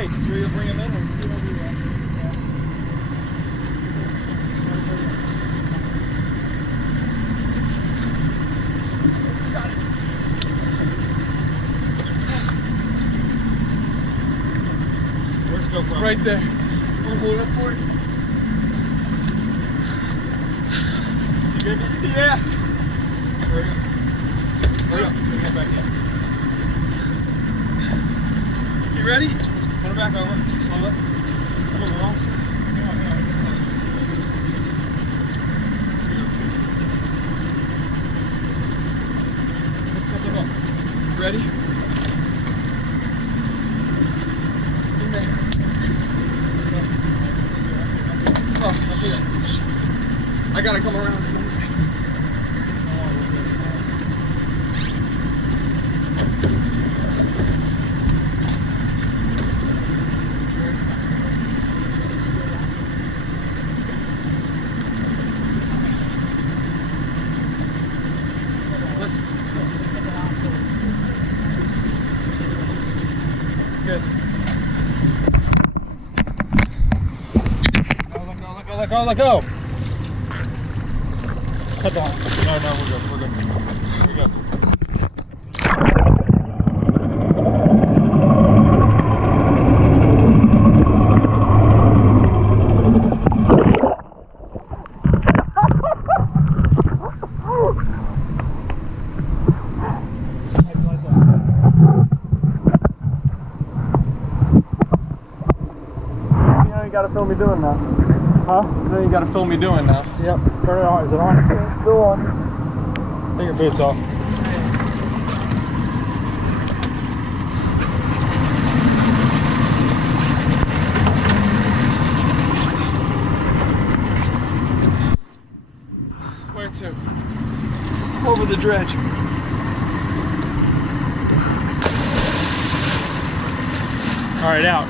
Hey, will you bring him in? Got it. Where's GoPro? Right there. Wanna hold it up for it? Is he good? Yeah. Hurry up. Hurry up. Get back in. You ready? Put it back over. Hold it. I'm on the wrong side. Hang on, hang on. Ready? In there. Oh, okay. I gotta come around. Good. Let go, let go. Cut down. No, we're good, we're good. We're good. You gotta film me doing that. Huh? Then you gotta film me doing now. Yep. Turn it on. Is it on? It's still on. Take your boots off. Where to? Over the dredge. All right, out.